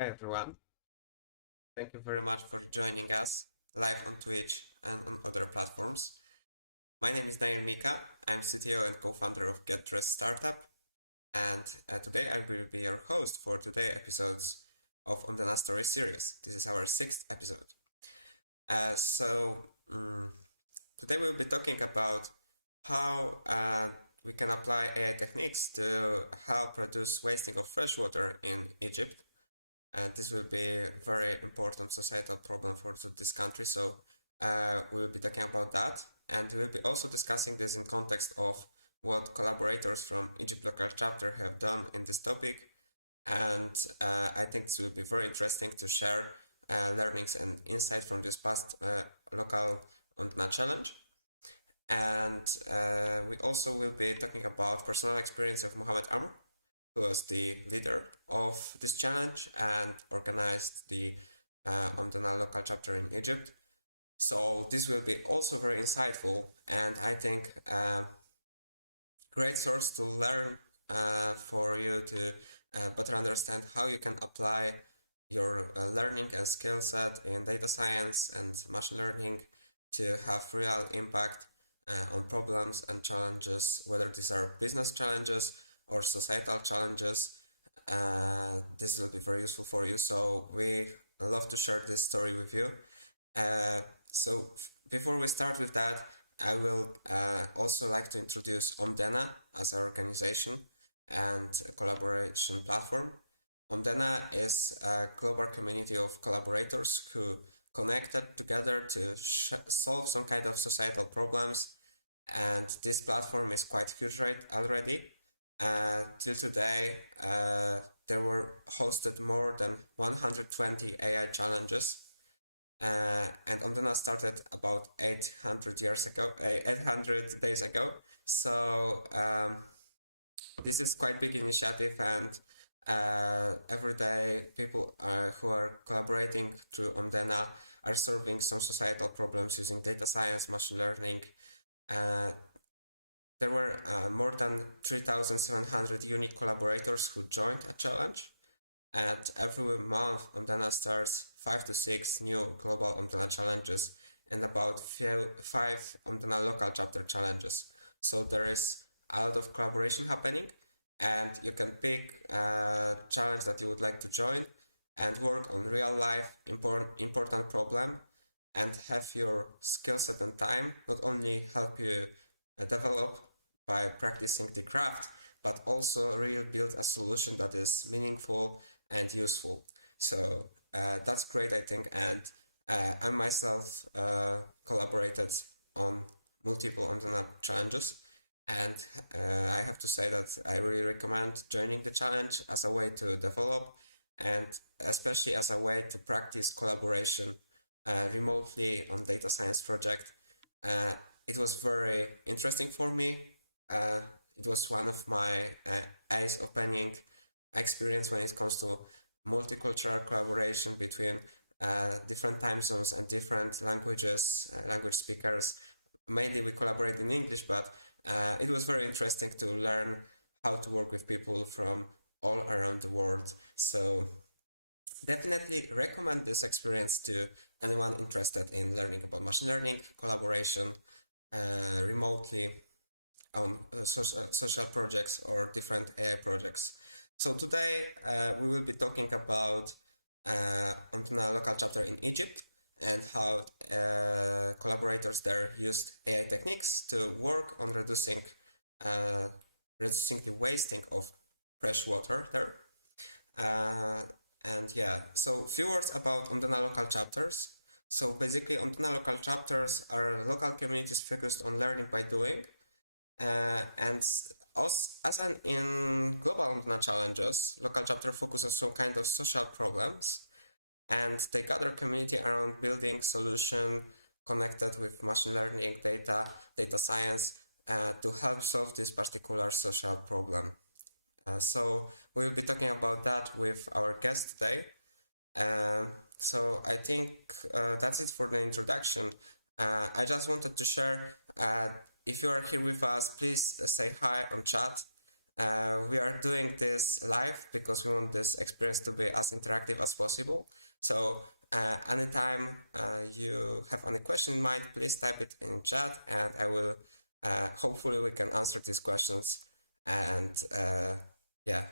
Hi everyone, thank you very much for joining us live on Twitch and on other platforms. My name is Daniel Mika, I'm CTO and co-founder of GetDressed Startup, and today I will be your host for today's episodes of Omdena Stories series. This is our 6th episode. Today we'll be talking about how we can apply AI techniques to help reduce wasting of freshwater in Egypt. And this will be a very important societal problem for this country. So we'll be talking about that. And we'll be also discussing this in context of what collaborators from Egypt Local Chapter have done in this topic. And I think it will be very interesting to share learnings and insights from this past local Omdena challenge. And we also will be talking about personal experience of Mohamed Amr, who was the leader of this challenge and organized the Omdena Local Chapter in Egypt. So this will be also very insightful, and I think great source to learn for you to better understand how you can apply your learning and skill set in data science and machine learning to have real impact on problems and challenges, whether these are business challenges or societal challenges. This will be very useful for you. So we love to share this story with you. So before we start with that, I will also like to introduce Omdena as an organization and a collaboration platform. Omdena is a global community of collaborators who connected together to solve some kind of societal problems. And this platform is quite huge already. Till today, there were hosted more than 120 AI challenges. And Omdena started about 800 days ago. So this is quite big initiative, and every day people who are collaborating through Omdena are solving some societal problems using data science, machine learning. There were more than 3,700 unique collaborators who joined a challenge, and every month Omdena starts 5 to 6 new global Omdena challenges and about 5 Omdena local chapter challenges. So there is a lot of collaboration happening, and you can pick a challenge that you would like to join and work on real life important problem and have your skill set and time not only help you develop by practicing the craft, but also really build a solution that is meaningful and useful. So that's great, I think. And I myself collaborated on multiple Omdena challenges. And I have to say that I really recommend joining the challenge as a way to develop and especially as a way to practice collaboration remotely on data science project. It was very interesting for me. It was one of my eyes-opening experience when it comes to multicultural collaboration between different time zones and different languages, language speakers. Mainly we collaborate in English, but it was very interesting to learn how to work with people from all around the world. So definitely recommend this experience to anyone interested in learning about machine learning, collaboration remotely on social projects or different AI projects. So today we will be talking about Omdena Local Chapter in Egypt and how collaborators there used AI techniques to work on reducing the wasting of fresh water there. And yeah, so few words about Omdena Local Chapters. So basically, Omdena Local Chapters are local communities focused on learning by doing. And as in global Omdena challenges, local chapter focus on some kind of social problems, and they gather community around building solution connected with machine learning, data science, to help solve this particular social problem. So we'll be talking about that with our guest today. So I think that's it for the introduction. I just wanted to share, if you are here with us, please say hi on chat. We are doing this live because we want this experience to be as interactive as possible. So anytime you have any question in mind, please type it in chat, and I will hopefully we can answer these questions. And yeah,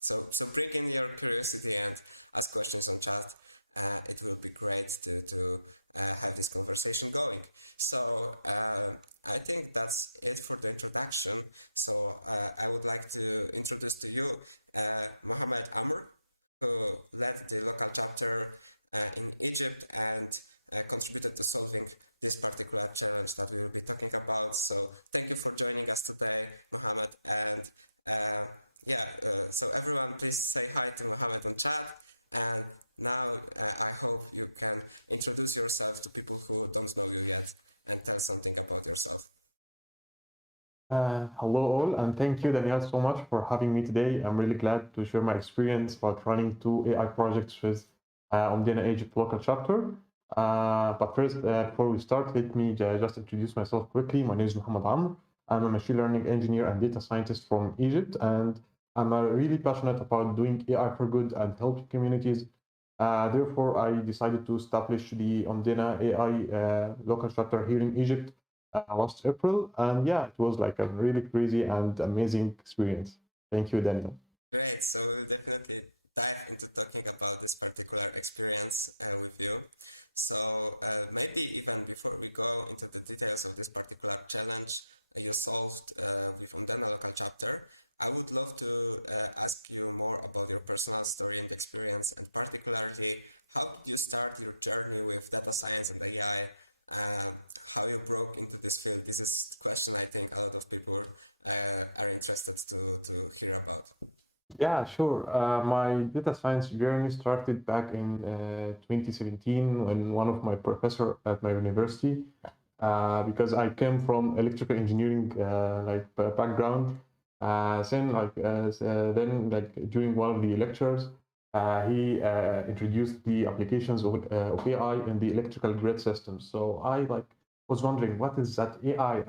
so bring in your curiosity and ask questions on chat. It will be great to have this conversation going. So I think that's it for the introduction. So I would like to introduce to you Mohamed Amr, who led the local chapter in Egypt and contributed to solving this particular challenge that we will be talking about. So thank you for joining us today, Mohamed. And so everyone, please say hi to Mohamed on chat. And now I hope you can introduce yourself to people who don't know you yet and tell something about yourself. Hello all, and thank you, Danielle, so much for having me today. I'm really glad to share my experience about running two AI projects with Omdena Egypt Local Chapter. But first, before we start, let me just introduce myself quickly. My name is Mohamed Amr. I'm a machine learning engineer and data scientist from Egypt, and I'm really passionate about doing AI for good and helping communities. Therefore, I decided to establish the Omdena AI local chapter here in Egypt last April. And yeah, it was like a really crazy and amazing experience. Thank you, Daniel. Great. So we'll definitely dive into talking about this particular experience with you. So maybe even before we go into the details of this particular challenge you solved with Omdena Local Chapter, I would love to ask you more about your personal story and experience, and particularly how did you start your journey with data science and AI? How you broke into this field? This is a question I think a lot of people are interested to hear about. Yeah, sure. My data science journey started back in 2017 when one of my professor at my university, because I came from electrical engineering background. Then like during one of the lectures, he introduced the applications of AI in the electrical grid system. So I like was wondering what is that AI?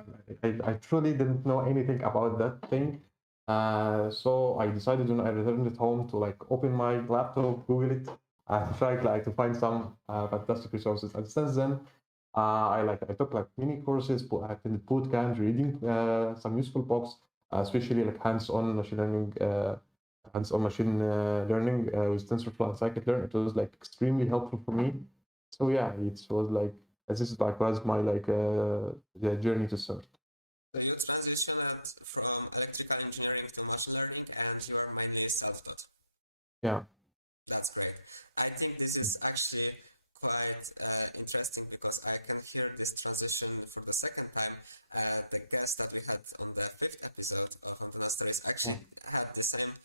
I truly didn't know anything about that thing. So I decided when I returned it home to like open my laptop, Google it, and tried like to find some fantastic resources. And since then, I took like mini courses, I attended boot camps, reading some useful books, especially like hands-on machine learning with TensorFlow and scikit-learn. It was like extremely helpful for me. So yeah, it was like this is like was my the journey to start. So you transitioned from electrical engineering to machine learning, and you are mainly self-taught. Yeah. That's great. I think this is actually quite interesting because I can hear this transition for the second time. The guest that we had on the 5th episode of Omdena Stories actually had the same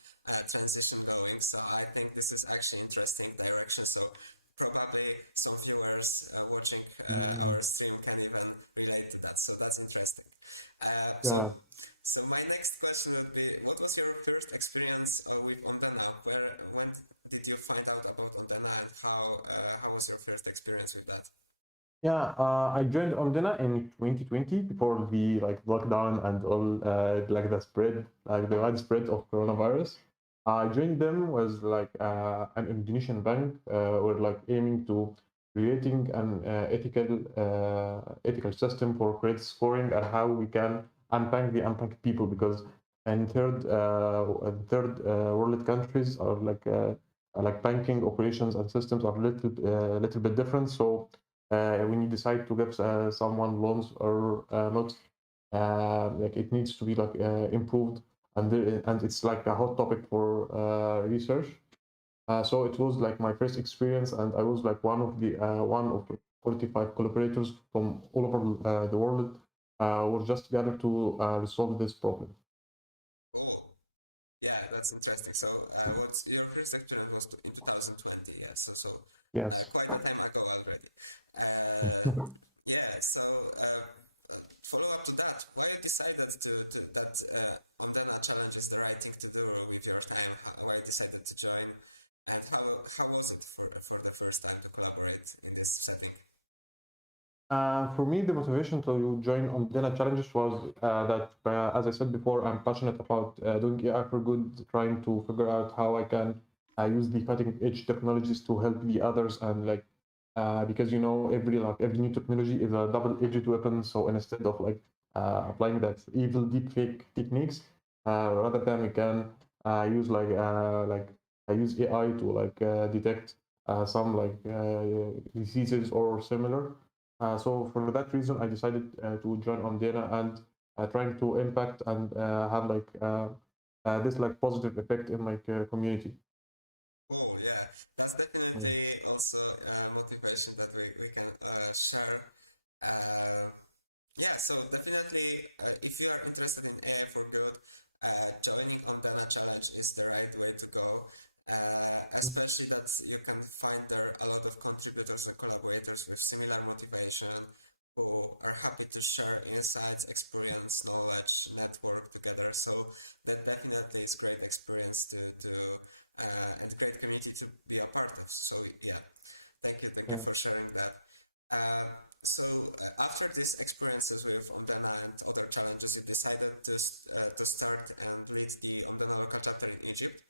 transition going. So I think this is actually interesting direction. So probably some viewers watching our stream can even relate to that. So that's interesting. So my next question would be, what was your first experience with Omdena? When did you find out about Omdena, and how was your first experience with that? Yeah, I joined Omdena in 2020 before the like lockdown and all like the widespread of coronavirus. I joined them was like an Indonesian bank. We're like aiming to creating an ethical system for credit scoring and how we can unbank the unbanked people, because in third world countries are like banking operations and systems are little bit different. So when you decide to give someone loans or not, like it needs to be like improved, and it's like a hot topic for research. So it was like my first experience, and I was like one of the 45 collaborators from all over the world were just together to resolve this problem. Oh, yeah, that's interesting. So, what's your first experience was in 2020? Yeah, so Yes. quite a time ago already. Uh, yeah. So, follow up to that. Why you decided to that Omdena challenge is the right thing to do with your time? Why you decided to join, and how was it for the first time to collaborate in this setting? For me, the motivation to join Omdena Challenges was that, as I said before, I'm passionate about doing AI for good, trying to figure out how I can use the cutting edge technologies to help the others, and like because every new technology is a double-edged weapon. So instead of like applying that evil deepfake techniques, rather than we can use use AI to detect some diseases or similar. So for that reason, I decided to join Omdena and trying to impact and have this like positive effect in my community. Cool, yeah. That's definitely also motivation that we can share. Uh, yeah, so definitely, if you are interested in AI for good, joining Omdana Challenge is the right way to go. Especially that you can find there a lot of contributors and collaborators with similar motivation who are happy to share insights, experience, knowledge, network together. So that definitely is great experience to and great community to be a part of. So yeah, thank you for sharing that. After these experiences with Omdena and other challenges, you decided to start and lead the Omdena local chapter in Egypt.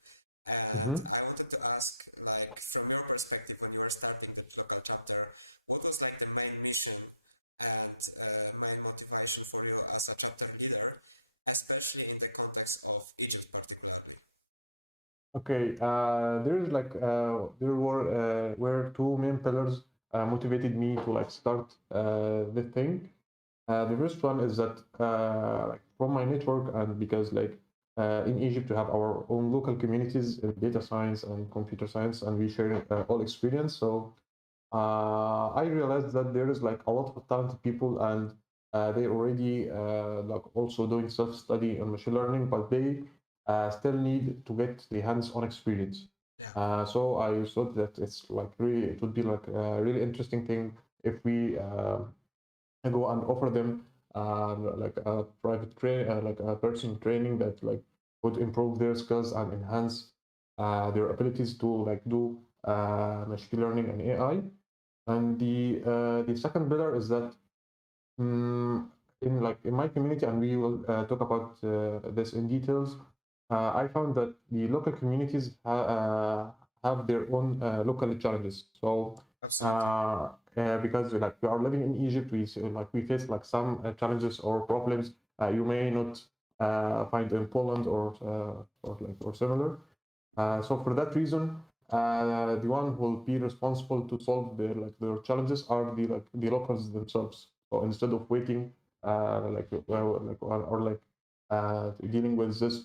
And I wanted to ask, like, from your perspective, when you were starting the local chapter, what was like the main mission and main motivation for you as a chapter leader, especially in the context of Egypt particularly? Okay, there were two main pillars motivated me to like start the thing. The first one is that from my network, and because in Egypt we have our own local communities in data science and computer science, and we share all experience. So I realized that there is like a lot of talented people, and they already like also doing self-study on machine learning, but they still need to get the hands-on experience. Yeah. So I thought that it would be like a really interesting thing if we go and offer them like a like a personal training that like would improve their skills and enhance their abilities to like do machine learning and AI. And the second pillar is that in my community, and we will talk about this in details. I found that the local communities have their own local challenges. So Absolutely. because like we are living in Egypt, we face like some challenges or problems you may not find in Poland or similar. So for that reason, the one who will be responsible to solve their challenges are the locals themselves. So instead of waiting, dealing with this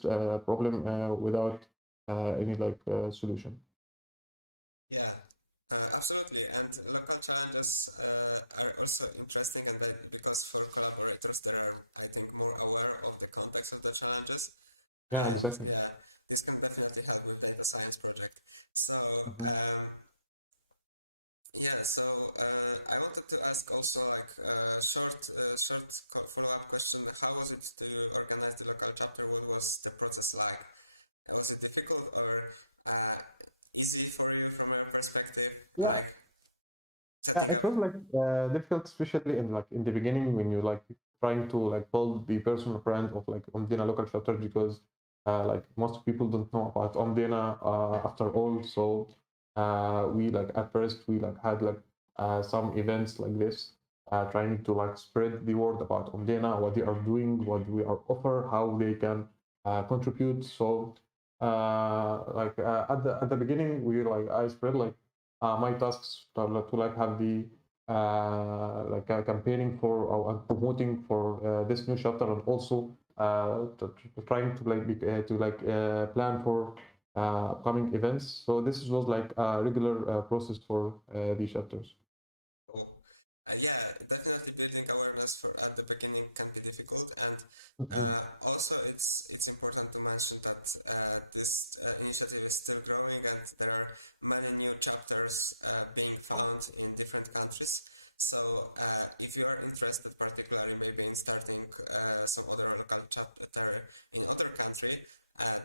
problem without any solution. Yeah, absolutely. And local challenges are also interesting, and that because for collaborators, they are, I think, more aware of the context of the challenges. Yeah, And exactly. yeah, this can definitely help with data science project. So yeah, so I wanted to ask also like a short follow-up question. How was it to organize the local chapter? What was the process like? Was it difficult or uh, easy for you from your perspective? Yeah, Like setting it up? was difficult, especially in the beginning when you like trying to like build the personal brand of like Omdena local chapter, because like most people don't know about Omdena after all. So we like at first we like had some events like this, trying to like spread the word about Omdena, what they are doing, what we are offer, how they can contribute. So at the beginning we like I spread my tasks to like have the campaigning for and promoting for this new chapter, and also trying to plan for upcoming events. So this was like a regular process for these chapters. Cool. Yeah, definitely building awareness for at the beginning can be difficult, and Mhm. also it's important to mention that this initiative is still growing, and there are many new chapters being found in different countries. So if you are interested, particularly maybe in starting some other local chapter in other country,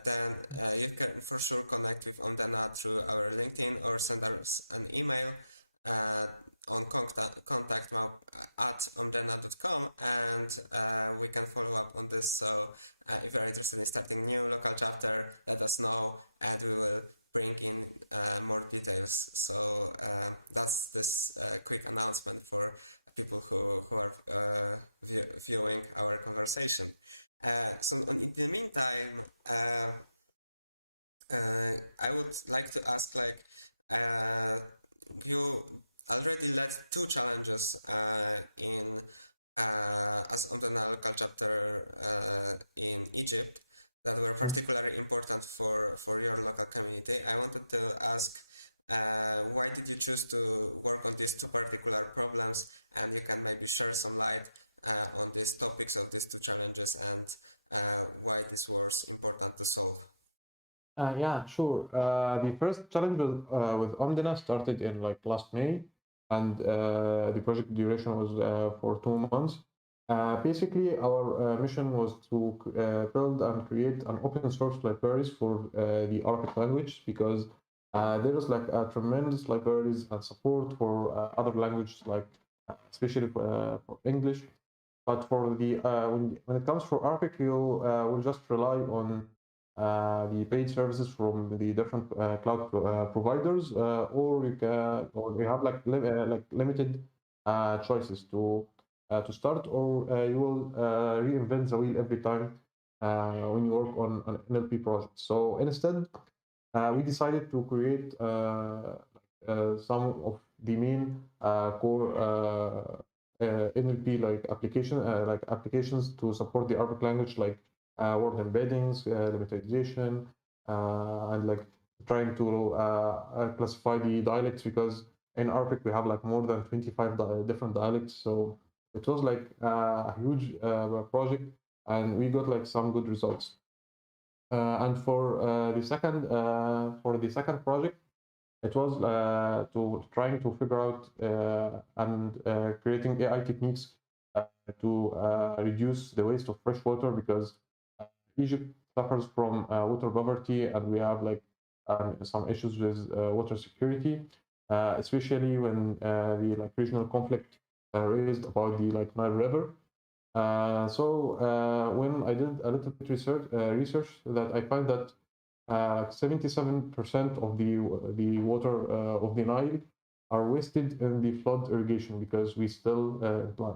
then you can for sure connect with Omdana through our LinkedIn or send us an email. Uh, on contact at omdena.com, and we can follow up on this. So if you're interested in starting new local chapter, let us know, and we will bring in more details. So that's this quick announcement for people who are viewing our conversation. So in the meantime, I would like to ask, like, you already led two challenges in as Omdena Local Chapter in Egypt that were particularly important for your local community. I wanted to ask, why did you choose to work on these two particular problems? And you can maybe share some light on these topics of these two challenges and why this was important to solve. Yeah, sure. The first challenge with Omdena started in like last May, and the project duration was for 2 months. Basically, our mission was to build and create an open source libraries for the Arabic language, because there is like a tremendous libraries and support for other languages, like especially for English. But for the when it comes for Arabic, you will just rely on the paid services from the different cloud providers, or you have like limited choices to start, or you will reinvent the wheel every time when you work on an NLP project. So instead, we decided to create some of the main core NLP like applications to support the Arabic language, like word embeddings, lemmatization, and like trying to classify the dialects, because in Arabic we have like more than 25 different dialects. So it was like a huge project, and we got like some good results. And for the second project, it was to trying to figure out and creating AI techniques to reduce the waste of fresh water, because Egypt suffers from water poverty, and we have like some issues with water security, especially when the like regional conflict raised about the like Nile River. When I did a little bit research, that I find that 77% of the water of the Nile are wasted in the flood irrigation, because we still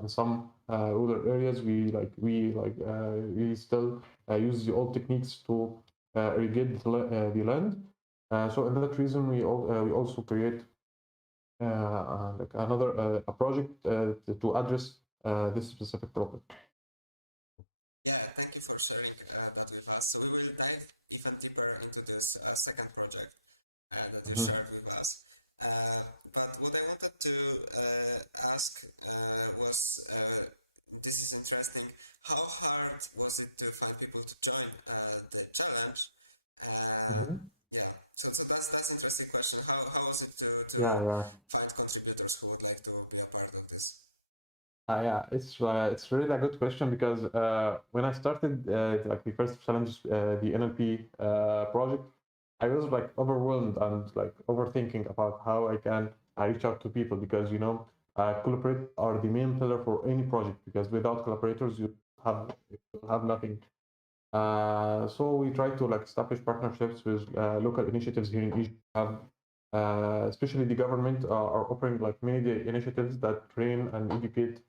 in some rural areas we still use the old techniques to irrigate the land. So in that reason, we also create like another a project to address this specific problem. Yeah, thank you for sharing that with us. So we will dive even deeper into this second project that you shared with us. But what I wanted to ask was, this is interesting. How hard was it to find people to join the challenge? Yeah, so that's interesting question. How was it to Yeah. find contributors who would like to be a part of this? Yeah, it's really a good question, because when I started like the first challenge, the NLP project, I was like overwhelmed and like overthinking about how I can reach out to people, because collaborators are the main pillar for any project, because without collaborators you have nothing. So we try to like establish partnerships with local initiatives here in Egypt. Especially the government are offering like many initiatives that train and educate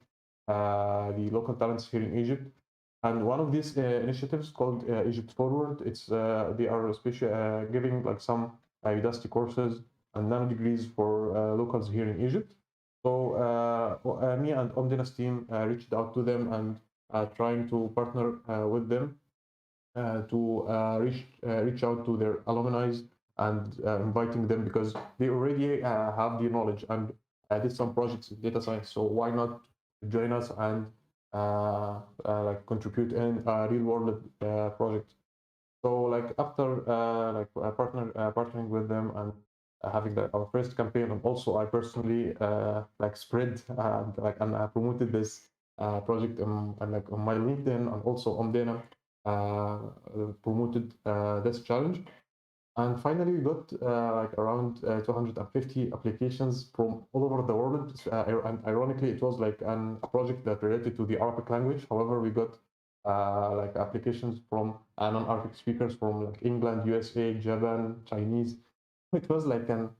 the local talents here in Egypt. And one of these initiatives called Egypt Forward. They are giving like some Udacity courses and nano degrees for locals here in Egypt. So me and Omdena's team reached out to them and trying to partner with them to reach out to their alumni and inviting them, because they already have the knowledge and did some projects in data science. So why not join us and like contribute in a real world project? So like after partnering with them and having our first campaign, and also I personally like spread and I promoted this project and like on my LinkedIn, and also Omdena promoted this challenge. And finally, we got like around 250 applications from all over the world. And ironically, it was like a project that related to the Arabic language. However, we got like applications from non-Arabic speakers from like England, USA, Japan, Chinese. It was like a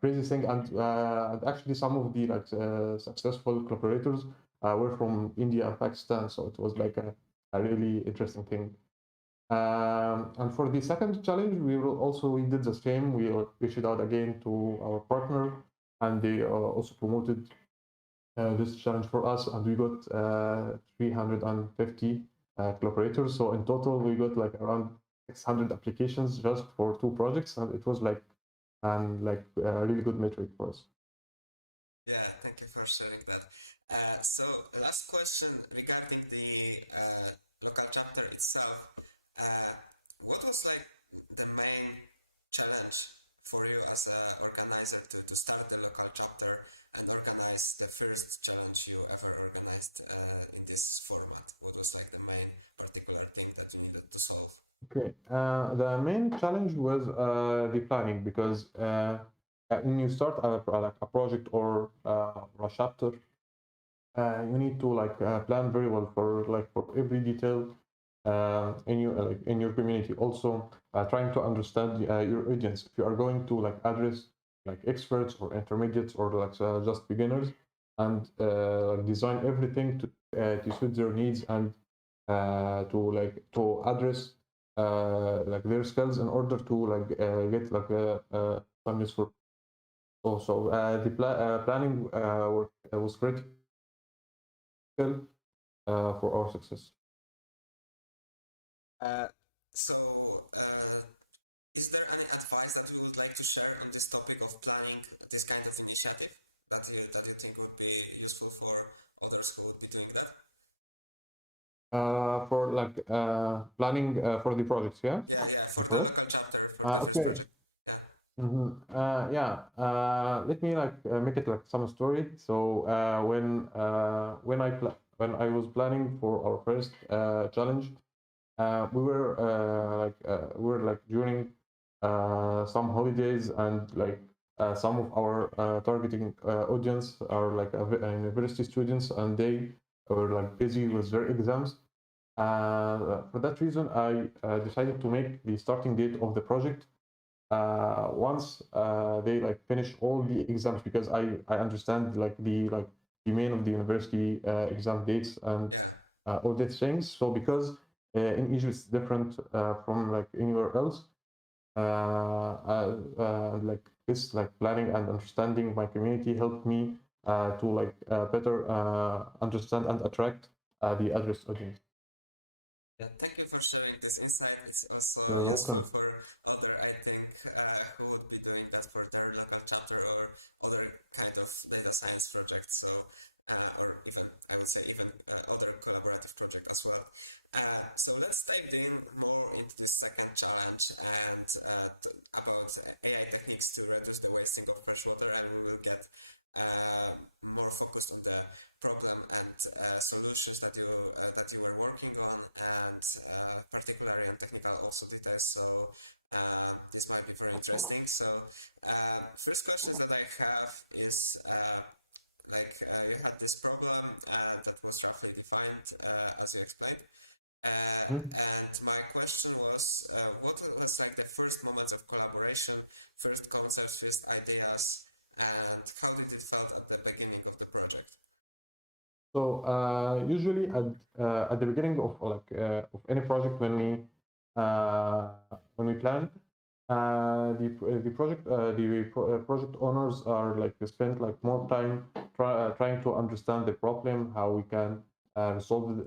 crazy thing, and actually some of the like successful collaborators were from India and Pakistan. So it was like a really interesting thing. And for the second challenge, we did the same. We reached out again to our partner, and they also promoted this challenge for us, and we got 350 collaborators. So in total, we got like around 600 applications just for two projects, and it was like a really good metric for us. Yeah, thank you for sharing that. So last question regarding the local chapter itself. Uh, what was like the main challenge for you as a organizer to start the local chapter and organize the first challenge you ever organized in this format? What was like the main particular thing that you needed to solve? Okay, the main challenge was the planning because when you start like a project or a chapter, you need to like plan very well for every detail in your community. Also, trying to understand your audience. If you are going to like address like experts or intermediates or like just beginners, and design everything to suit their needs and to address like their skills in order to like get like some useful. Also, the planning was critical for our success. Uh, so, is there any advice that you would like to share on this topic of planning this kind of initiative that you think would be useful for others who would be doing that? For like planning for the projects, yeah? Yeah, for the Correct? local chapter for the first Okay. project. Yeah. Yeah. Let me like make it like some story. So when I was planning for our first challenge, we were like during some holidays, and like some of our targeting audience are like university students, and they were like busy with their exams. For that reason, I decided to make the starting date of the project once they like finish all the exams, because I understand the main of the university exam dates and Yeah. all these things. So because in Egypt it's different from like anywhere else, like this like planning and understanding my community helped me to like better understand and attract the address audience. Yeah, thank you for sharing this insight. It's also You're useful welcome. for other, I think, who would be doing that for their local chapter or other kind of data science project. So, or even, I would say, even other collaborative project as well. So let's dive in more into this second challenge and about AI techniques to reduce the wasting of fresh water, and we will get more focused on the problem and solutions that you were working on, and particularly on technical also details. So this might be very interesting. So first questions that I have is you had this problem that was roughly defined as you explained. And my question was, what was like the first moments of collaboration, first concepts, first ideas, and how did it felt at the beginning of the project? So usually at the beginning of any project, when we plan, the project owners are like spend like more time trying to understand the problem, how we can resolve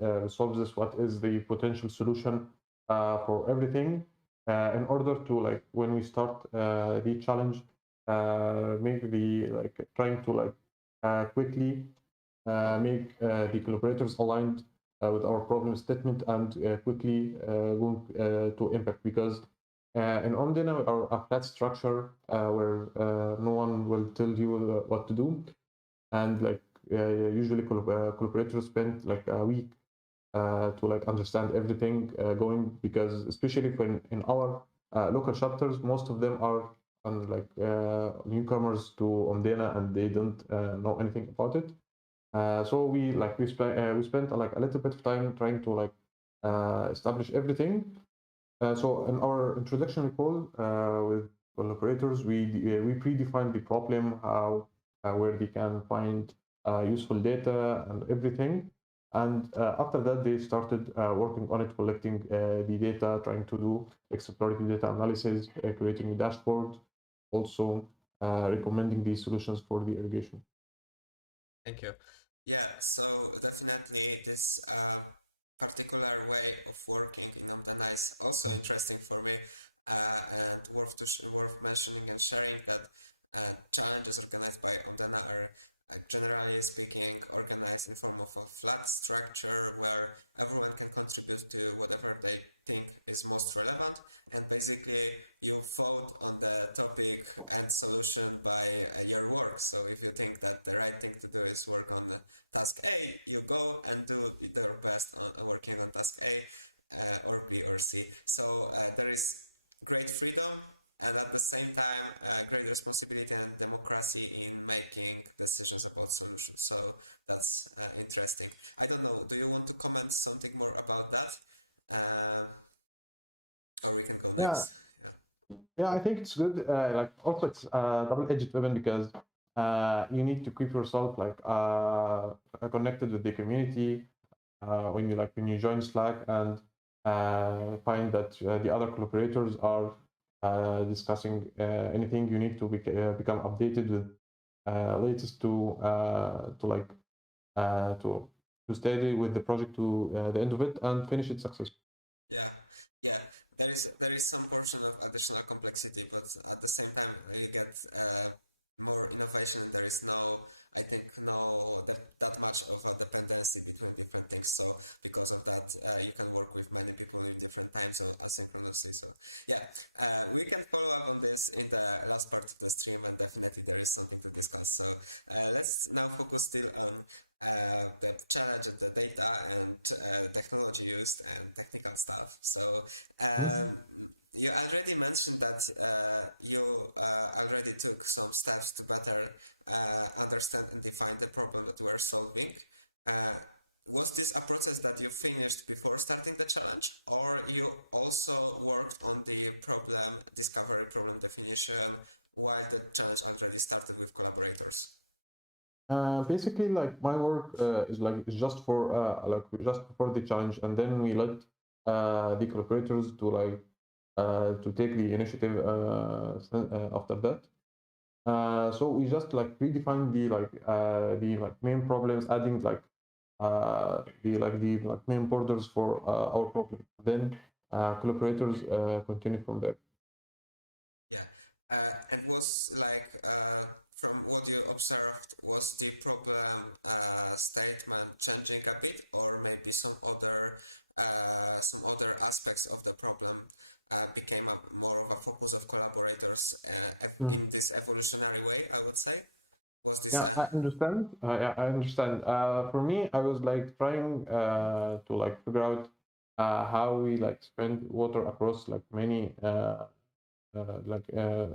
this, what is the potential solution for everything, in order to like when we start the challenge, make the like trying to like quickly make the collaborators aligned with our problem statement, and quickly go to impact, because in Omdena we are a flat structure where no one will tell you what to do, and like usually collaborators spend like a week to like understand everything going, because especially when in our local chapters, most of them are like newcomers to Omdena and they don't know anything about it. So we spent like a little bit of time trying to like establish everything. So in our introductory call with collaborators, we predefined the problem, how where they can find useful data and everything. And after that, they started working on it, collecting the data, trying to do exploratory data analysis, creating a dashboard, also recommending the solutions for the irrigation. Thank you. Yeah, so definitely this particular way of working in Omdena is also interesting for me, and worth mentioning and sharing that challenges organized by Omdena are generally speaking organized in form of a flat structure where everyone can contribute to whatever they think is most relevant, and basically you vote on the topic and solution by your work. So if you think that the right thing to do is work on task A, you go and do your best on working on task A, or B or C. So there is great freedom and at the same time great responsibility and democracy in making decisions about solutions. So that's interesting. I don't know, do you want to comment something more about that? Or we can go next. Yeah, I think it's good. Like also it's double-edged weapon because you need to keep yourself like connected with the community when you join Slack and find that the other collaborators are discussing anything. You need to become updated with latest to like to stay with the project to the end of it and finish it successfully. Yeah. There is some portion of additional complexity, but at the same time you get more innovation, and there is no, I think, no that much of a dependency between different things. So because of that, you can work with many people in different times or asynchronously. So yeah, we can follow up on this in the last part of the stream, and definitely there is something to discuss. So let's now focus still on the challenge of the data and technology used and technical stuff. So you already mentioned that you already took some steps to better understand and define the problem that we're solving. Was this a process that you finished before starting the challenge, or you also worked on the problem discovery, problem definition while the challenge already started with collaborators? Basically, like my work is just for just for the challenge, and then we let the collaborators to take the initiative after that. So we just like redefine the main problems, adding the main borders for our problem. Then collaborators continue from there. Yeah, and what from what you observed, was the problem statement changing a bit, or maybe some other aspects of the problem became more of a focus of collaborators in this evolutionary way, I would say? Was this? Yeah, I understand. Yeah, I understand. For me, I was like trying to like figure out how we like spend water across like many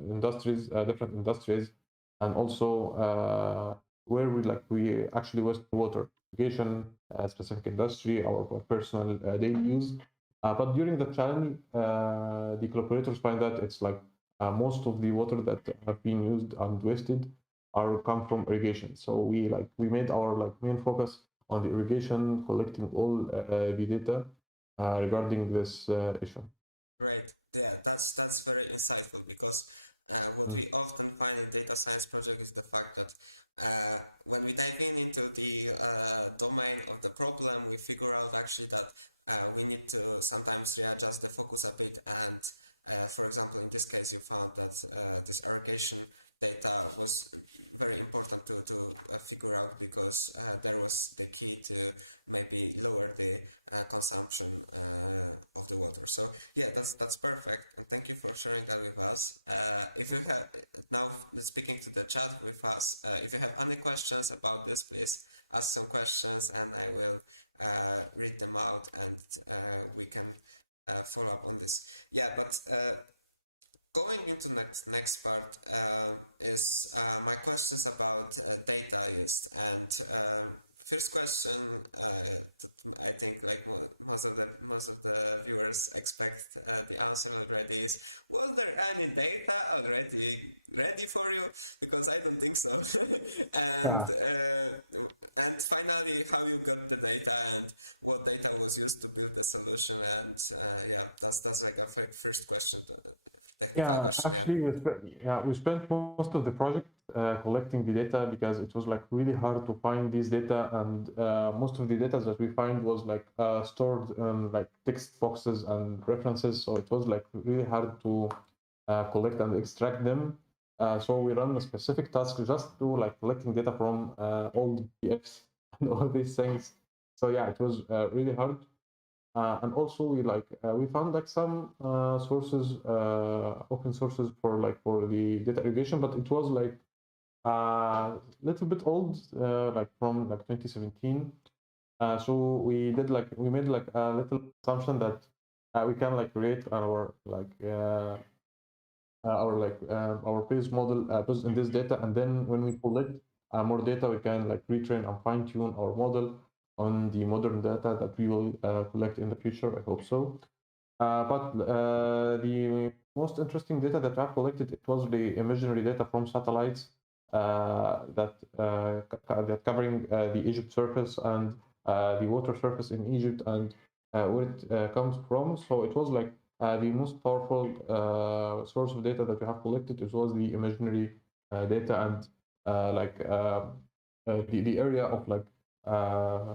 industries, different industries, and also where we actually waste water, irrigation, specific industry, our personal daily use. But during the challenge, the collaborators find that it's like most of the water that have been used and wasted are come from irrigation. So we made our like main focus on the irrigation, collecting all the data regarding this issue. Great. Yeah, that's very insightful, because what we often find in data science project is the fact that when we dive into the domain of the problem, we figure out actually that we need to sometimes readjust the focus a bit. And for example, in this case, you found that this irrigation data was very important to figure out, because there was the key to maybe lower the consumption of the water. So yeah, that's perfect, and thank you for sharing that with us. If you have now speaking to the chat with us, if you have any questions about this, please ask some questions, and I will read them out, and we can follow up on this. Yeah, but going into next part is my questions about data used. And first question that I think like most of the viewers expect the answer already is: was there any data already ready for you? Because I don't think so. And finally, how you got the data and what data was used to build the solution. And yeah, that's like a first question. Technical question, yeah. Actually, we spent most of the project collecting the data because it was like really hard to find these data, and most of the data that we find was like stored in like text boxes and references, so it was like really hard to collect and extract them. So we run a specific task just to like collecting data from old PDFs and all these things. So yeah, it was really hard. And also we found like some sources, open sources for the data aggregation, but it was like a little bit old, like from like 2017. So we made like a little assumption that we can like create our base model based on this data, and then when we collect more data, we can like retrain and fine tune our model on the modern data that we will collect in the future. I hope so. But the most interesting data that I've collected, it was the imaginary data from satellites that covering the Egypt surface and the water surface in Egypt and where it comes from. So it was like the most powerful source of data that we have collected. It was the imaginary data and the area of like uh,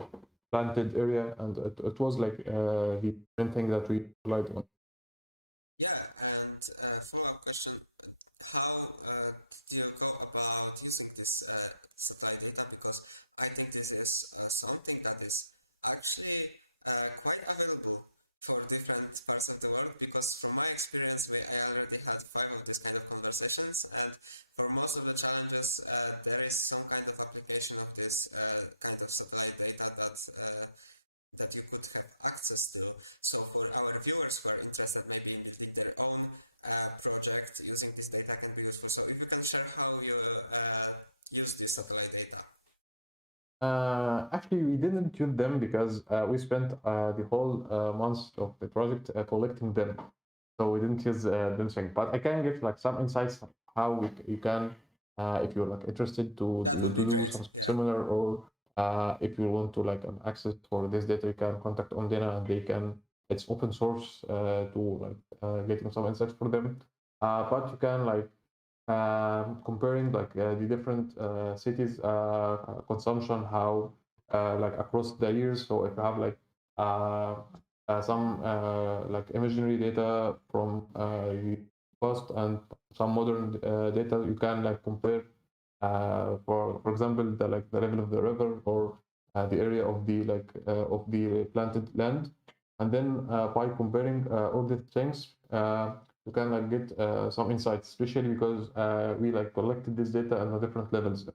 planted area, and it was like the main thing that we relied on. Yeah, and follow-up question: how did you go about using this satellite data? Because I think this is something that is actually quite available for different parts of the world. Because from my experience, I already had 5 of these kind of conversations, and for most of the challenges, there is some kind of application of this kind of satellite data that you could have access to. So for our viewers who are interested maybe in building their own project, using this data can be useful. So if you can share how you use this satellite data. Actually, we didn't use them because we spent the whole months of the project collecting them, so we didn't use them. But I can give like some insights on how you can, if you're like interested That would be do great. something Yeah. similar, or if you want to like access for this data, you can contact Omdena and they can. It's open source to like getting some insights for them. But you can like comparing like the different cities consumption, how like across the years. So if you have like some like imaginary data from the past and some modern data, you can like compare for example the level of the river or the area of the planted land, and then by comparing all these things you can like get some insights, especially because we like collected this data on the different levels,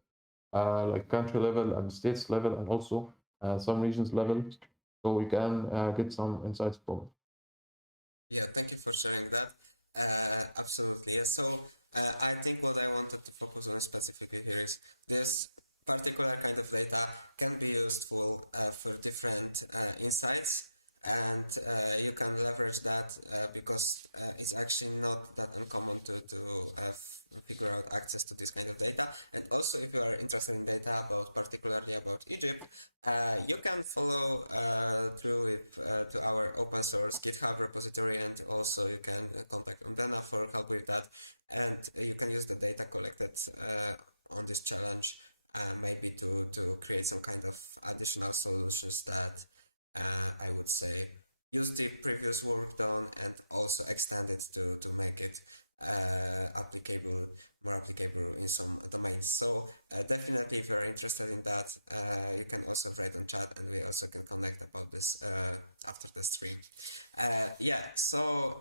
like country level and states level, and also some regions level, so we can get some insights from it. Yeah, thank you for sharing that. Absolutely. Yeah. So I think what I wanted to focus on specifically here is this particular kind of data can be useful for different insights, and you can leverage that because it's actually not that uncommon to figure out access to this kind of data. And also, if you are interested in data about particularly about Egypt, you can follow through with to our open source GitHub repository, and also you can contact Omdena for help with that. And you can use the data collected on this challenge maybe to create some kind of additional solutions that I would say use the previous work done and also extend it to make it more applicable in some domains. So definitely, if you're interested in that, you can also write on chat, and we also can connect about this after the stream. Yeah. So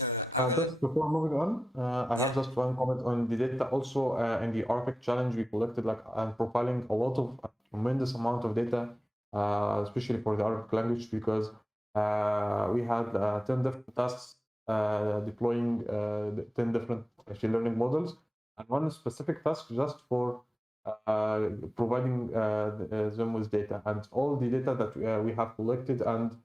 I will. Just before moving on, I Yeah. have just one comment on the data. Also, in the Arctic challenge, we collected like and profiling a lot of a tremendous amount of data, especially for the Arabic language, because we had 10 different tasks deploying 10 different machine learning models, and one specific task just for providing them with data and all the data that we have collected and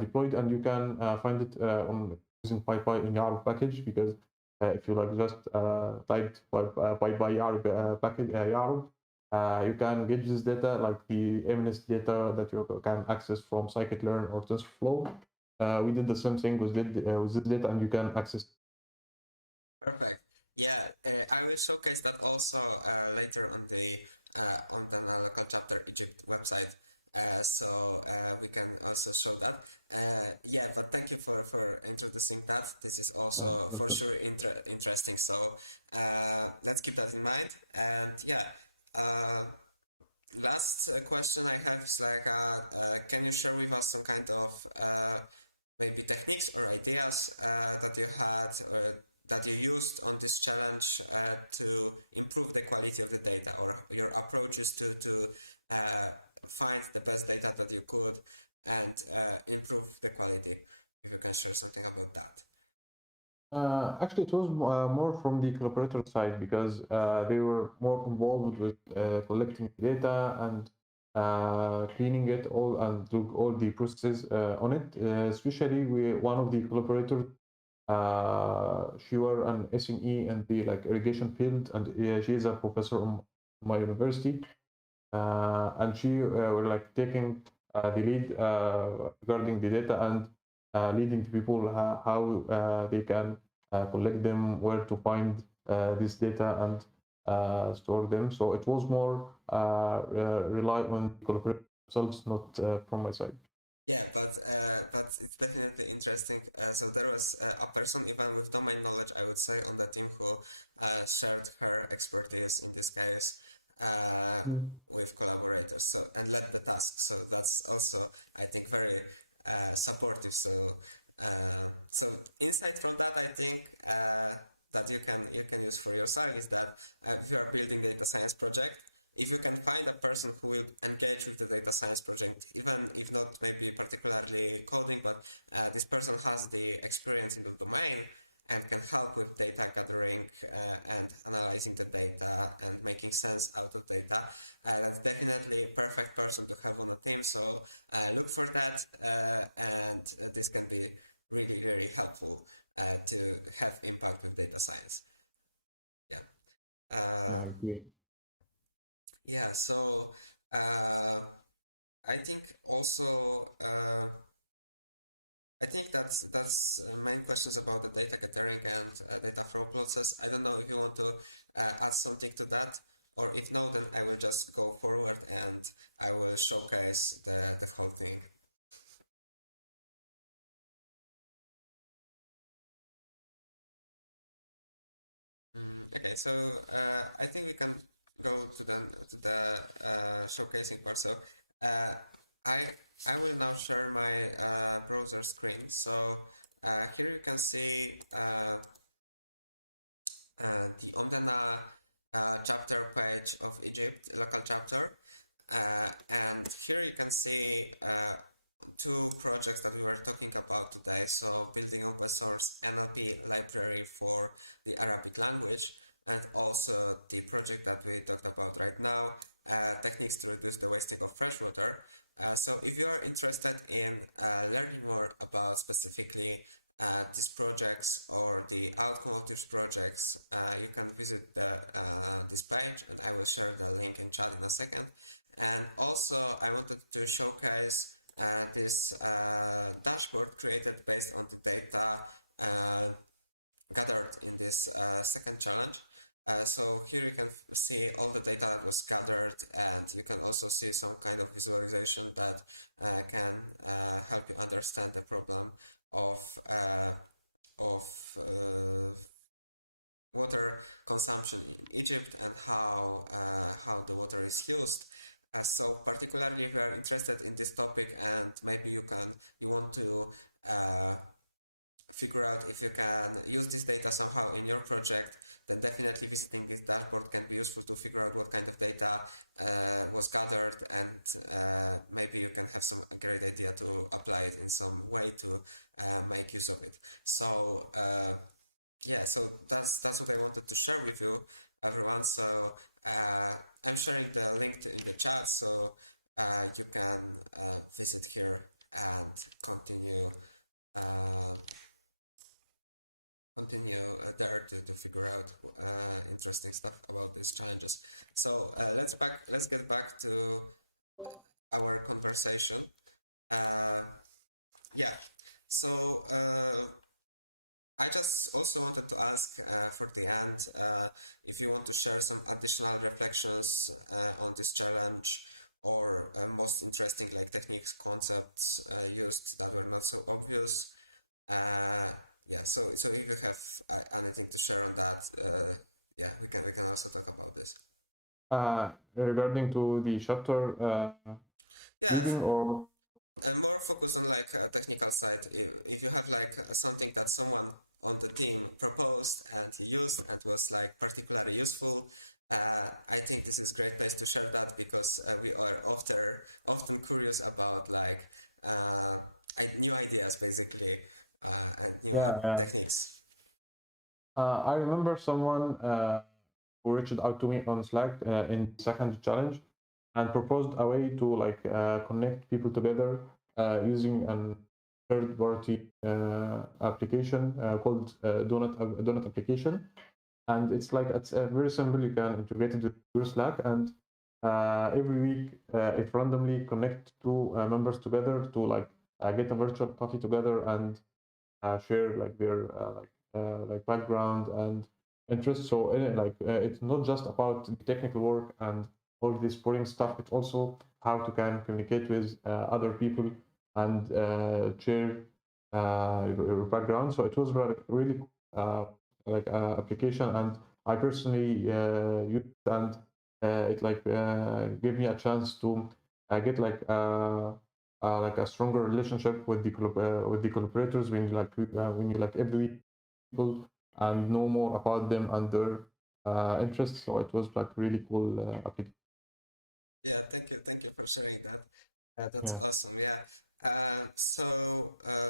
deployed, and you can find it on using PyPy in Yarrow package, because if you like just typed PyPy Yarrow package Yarrow, you can get this data like the MNIST data that you can access from scikit-learn or TensorFlow. We did the same thing with this data, and you can access. Perfect. Yeah, I will showcase that also later on the Omdena Local Chapter Egypt website. So we can also show that. Yeah, but thank you for introducing that. This is also for sure interesting. So let's keep that in mind. And yeah, last question I have is like, can you share with us some kind of maybe techniques or ideas that you had or that you used on this challenge to improve the quality of the data, or your approaches to find the best data that you could and improve the quality, if you can share something about that. Actually, it was more from the collaborator side, because they were more involved with collecting data and cleaning it all and do all the processes on it. Especially, one of the collaborators, she were an SME in the like irrigation field, and she is a professor on my university, and she were like taking the lead regarding the data and leading the people how they can collect them, where to find this data and store them. So it was more rely on the collaborators themselves, not from my side. Yeah, but it's definitely interesting. So there was a person, even with domain knowledge, I would say, on the team who shared her expertise in this case with collaborators. So and led the task. So that's also, I think, very supportive. So insight from that, I think that you can use for yourself is that if you are building a data science project, if you can find a person who will engage with the data science project, even if not maybe particularly coding, but this person has the experience in the domain and can help with data gathering and analyzing the data and making sense out of data, that's definitely a perfect person to have on a team. So look for that, and this can be really, really helpful to have impact with data science. Yeah. Yeah, so I think also I think that's main questions about the data gathering and data flow process. I don't know if you want to add something to that, or if no, then I will just go forward and I will showcase the whole thing. Okay, so I think we can go to the showcasing part. So I will now share my browser screen. So here you can see the Omdena chapter page of Egypt, local chapter. And here you can see two projects that we were talking about today. So building open source NLP library for the Arabic language, and also the project that we talked about right now, techniques to reduce the wasting of freshwater. So if you are interested in learning more about specifically these projects or the outcome of these projects, you can visit this page, and I will share the link in chat in a second. And also I wanted to showcase this dashboard created based on the data gathered in this second challenge. So here you can see all the data that was gathered, and you can also see some kind of visualization that can help you understand the problem of water consumption in Egypt and how the water is used. So particularly if you are interested in this topic, and maybe you want to figure out if you can use this data somehow in your project, then definitely visiting this dashboard can be useful to figure out what kind of data was gathered, and maybe you can have some great idea to apply it in some way to make use of it. So yeah, so that's what I wanted to share with you, everyone. So I'm sharing the link in the chat, so you can visit here and continue there to figure out interesting stuff about these challenges. So let's get back to our conversation. Yeah, so I just also wanted to ask for the end if you want to share some additional reflections on this challenge, or most interesting like techniques, concepts used that were not so obvious. Yeah, so if you have anything to share on that, yeah, we can also talk about this. Regarding to the chapter Yeah, reading, or more focused on like a technical side. If you have like something that someone on the team proposed and he used and was like particularly useful, I think this is a great place to share that, because we are often curious about like new ideas basically, and new techniques. I remember someone who reached out to me on Slack in the second challenge and proposed a way to like connect people together using a third-party application called Donut application. And it's like it's very simple. You can integrate it with your Slack, and every week it randomly connect two members together to like get a virtual coffee together and share like their like background and interests. So it's not just about the technical work and all this boring stuff. It's also how to kind communicate with other people and share your background. So it was really application, and I personally used it, and it like gave me a chance to get like a stronger relationship with the collaborators when you like every people and know more about them and their interests. So it was like really cool application. Yeah, thank you for sharing that. That's Yeah. awesome. Yeah.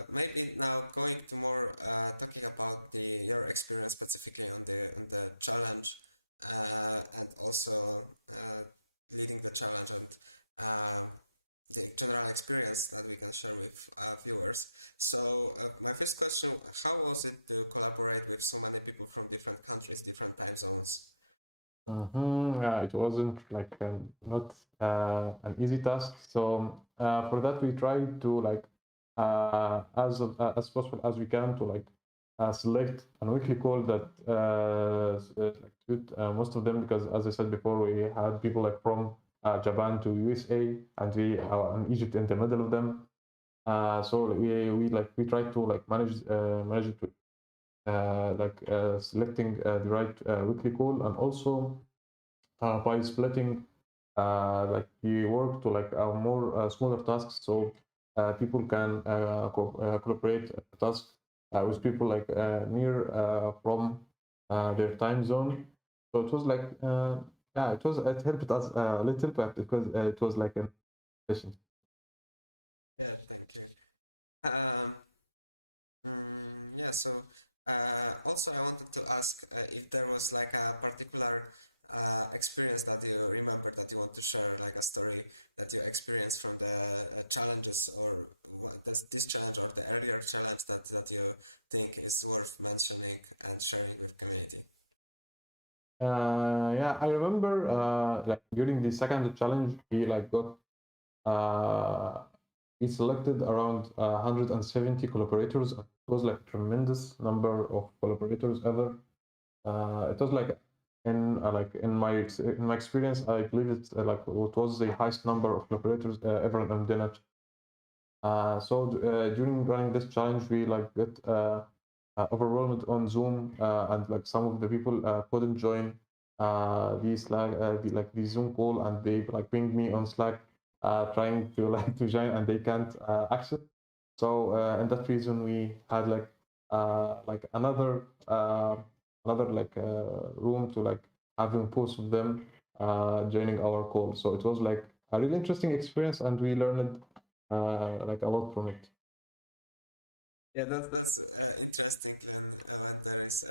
Maybe now going to more talking about your experience specifically on the challenge, and also leading the challenge, and the general experience that we can share with viewers. So my first question: how was it to collaborate with so many people from different countries, different time zones? Yeah, it wasn't like not an easy task. So for that, we tried to like as possible as we can to like select a weekly call that like suit most of them, because as I said before, we had people like from Japan to USA, and we and Egypt in the middle of them. So we tried to like manage it with selecting the right weekly call, and also by splitting the work to like more smaller tasks, so people can collaborate tasks with people like near from their time zone. So it was like yeah, it helped us a little bit because it was like an efficient. Yeah, thank you. Um, yeah, so also I wanted to ask if there was like a particular experience that you remember that you want to share, like a story that you experienced from the challenges, or this challenge or the earlier challenge that you think is worth mentioning and sharing with community. Yeah, I remember like during the second challenge, we like got we selected around 170 collaborators. It was like a tremendous number of collaborators ever. It was like in my experience, I believe it's like it was the highest number of collaborators ever in Omdena. During running this challenge, we like get overwhelmed on Zoom, and like some of the people couldn't join the Zoom call, and they like ping me on Slack trying to like to join, and they can't access. So and that reason we had like another another like room to like having posts of them joining our call. So it was like a really interesting experience, and we learned like a lot from it. Yeah, that's interesting when there is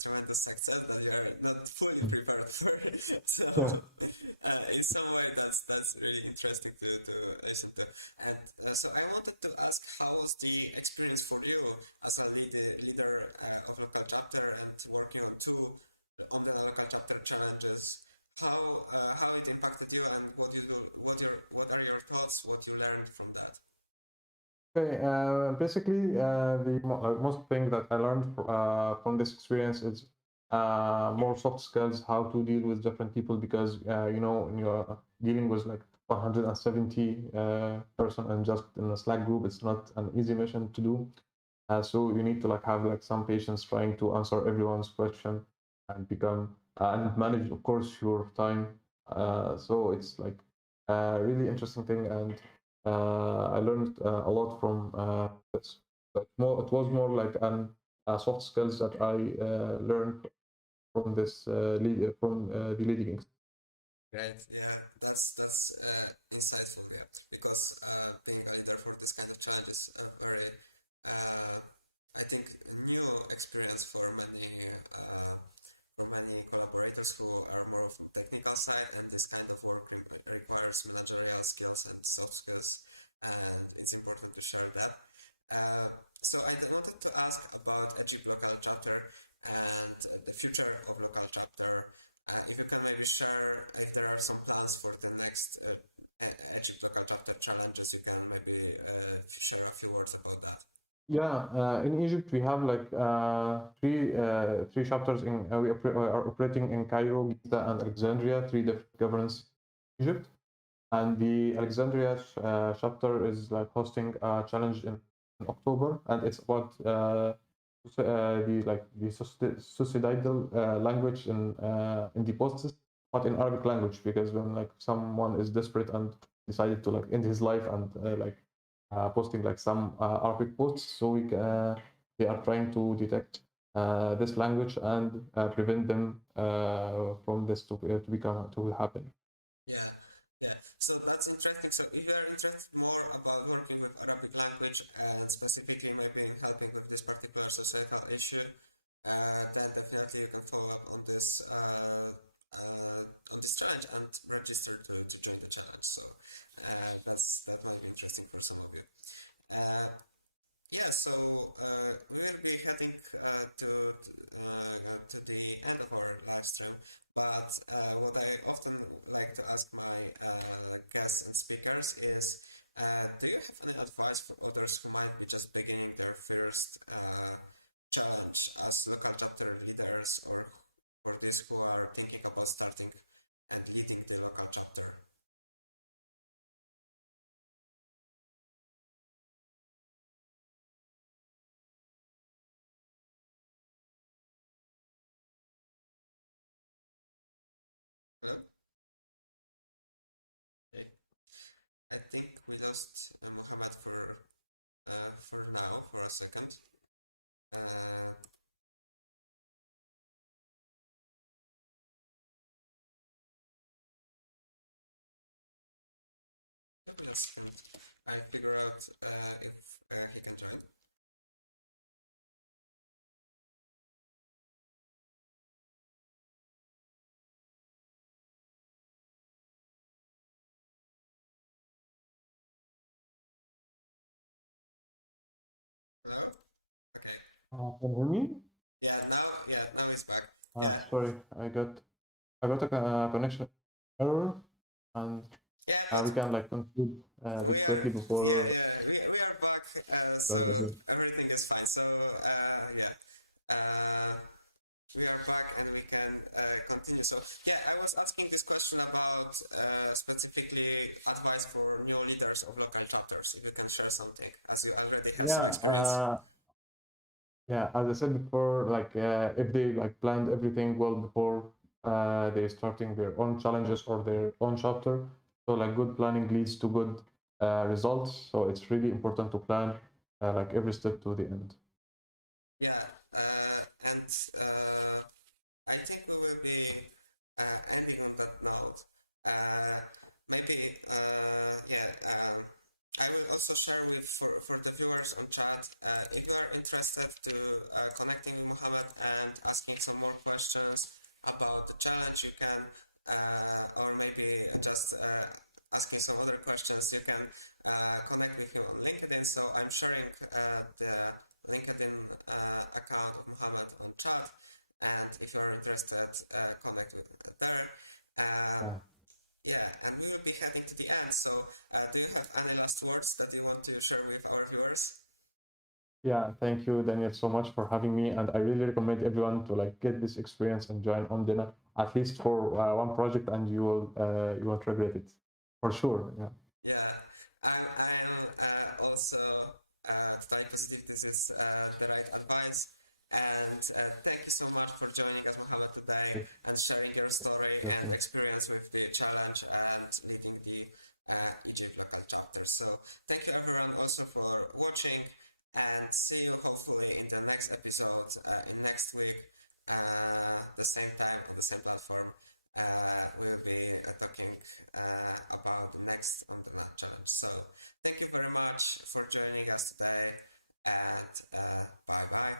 tremendous success that you are not fully prepared for. So, in some way, that's really interesting to listen to. And so, I wanted to ask, how was the experience for you as a leader of local chapter and working on two Omdena local chapter challenges? How it impacted you, and what you do, what are your thoughts, what you learned from that? Okay, basically, the most thing that I learned from this experience is more soft skills, how to deal with different people, because you know, when you're dealing with like 170 person and just in a Slack group, it's not an easy mission to do. So you need to like have like some patience trying to answer everyone's question and become and manage, of course, your time. So it's like a really interesting thing, and I learned a lot from this. But more, it was more like an soft skills that I learned from this from the leading. Right. Yeah, that's insightful. Yeah, because being a leader for this kind of challenge is a very, uh, I think, new experience for many collaborators who are more of the technical side, and this kind of work requires managerial skills and soft skills, and it's important to share that. Uh, so I wanted to ask about Egypt local chapter and the future of local chapter. If you can maybe share if there are some plans for the next Egypt local chapter challenges, you can maybe share a few words about that. Yeah, in Egypt we have like three chapters in are operating in Cairo, Giza, and Alexandria, three different governments in Egypt. And the Alexandria chapter is like hosting a challenge in October, and it's about the like the suicidal language in the posts, but in Arabic language, because when like someone is desperate and decided to like end his life and posting like some Arabic posts, so they are trying to detect this language and prevent them from this to become to happen. Yeah, yeah. So that's interesting. So if you are interested more about working with Arabic language and specifically maybe in helping with this particular societal issue, then definitely you can follow up on this challenge and register to join the challenge. So that might be interesting for some of you. Uh, yeah, so we will be heading to the end of our live stream. But what I often like to ask my guests and speakers is, do you have any advice for others who might be just beginning their first challenge as local chapter leaders, or for these who are thinking about starting and leading the local chapter? Hello? Okay. I think we lost Mohammed for now, for a second. Uh, Give me a second. I figure out if he can join. Hello? Okay. Can you hear me? Yeah, now he's back. Yeah, Sorry, I got a connection error, and yeah, we but can like conclude we this are, quickly yeah, before yeah, we are back. going So ahead. everything is fine. So yeah, uh, we are back and we can continue. So yeah, I was asking this question about specifically advice for new leaders of local chapters. If you can share something, as you already have some Yeah, experience. yeah. As I said before, like if they like planned everything well before they starting their own challenges or their own chapter, so like good planning leads to good results. So it's really important to plan like every step to the end. Yeah, and I think we will be ending on that note. Uh, maybe, yeah. I will also share with for the viewers on chat. If you are interested to connecting with Mohammed and asking some more questions about the challenge, you can, or maybe just asking some other questions, you can connect with him on LinkedIn. So I'm sharing the LinkedIn account of Mohammed on chat, and if you're interested, connect with there. Yeah, and we will be heading to the end. So, do you have any last words that you want to share with our viewers? Yeah, thank you, Daniel, so much for having me. And I really recommend everyone to like get this experience and join Omdena at least for one project, and you won't regret it for sure. Yeah. Yeah, I'm also totally positive. This is the right advice. And thank you so much for joining us, Mohammed, today and sharing your story and experience with the challenge and leading the Egypt local chapter. So thank you everyone also for watching, and see you hopefully in the next episode in next week, the same time on the same platform. We'll be talking about the next Omdena challenge. So thank you very much for joining us today, and bye bye.